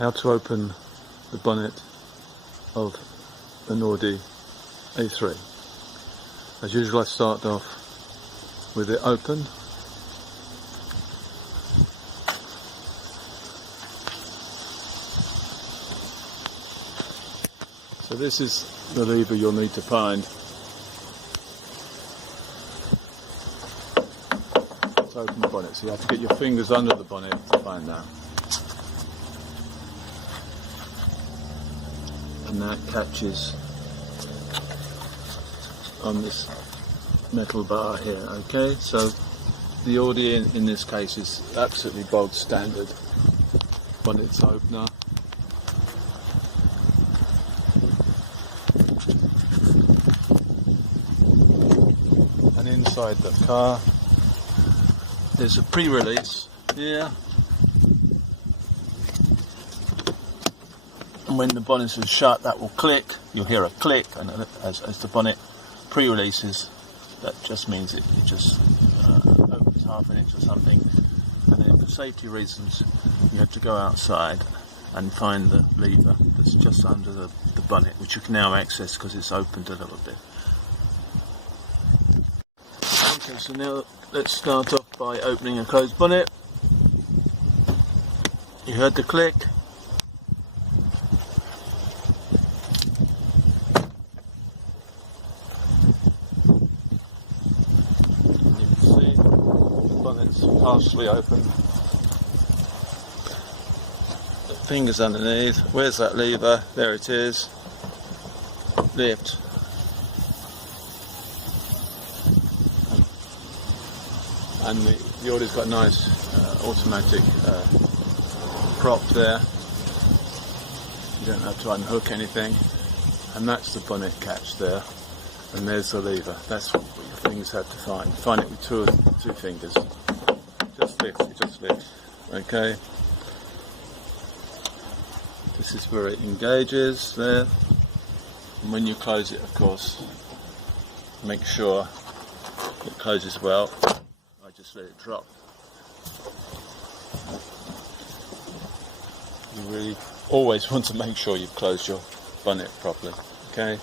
How to open the bonnet of an Audi A3. As usual, I start off with it open. So this is the lever you'll need to find to open the bonnet. So you have to get your fingers under the bonnet to find that. And that catches on this metal bar here. Okay, so the Audi in this case is absolutely bog standard bonnet opener. And inside the car there's a pre-release here. And when the bonnet is shut, that will click. You'll hear a click, and as the bonnet pre-releases, that just means it just opens half an inch or something. And then for safety reasons, you have to go outside and find the lever that's just under the bonnet, which you can now access because it's opened a little bit. Okay, so now let's start off by opening a closed bonnet. You heard the click. Bonnet's partially open. The fingers underneath. Where's that lever? There it is. Lift. And the Audi's got a nice automatic prop there. You don't have to unhook anything. And that's the bonnet catch there. And there's the lever. That's what your fingers have to find. Find it with two fingers. Just lift, you just lift. Okay. This is where it engages there. And when you close it, of course, make sure it closes well. I just let it drop. You really always want to make sure you've closed your bonnet properly. Okay.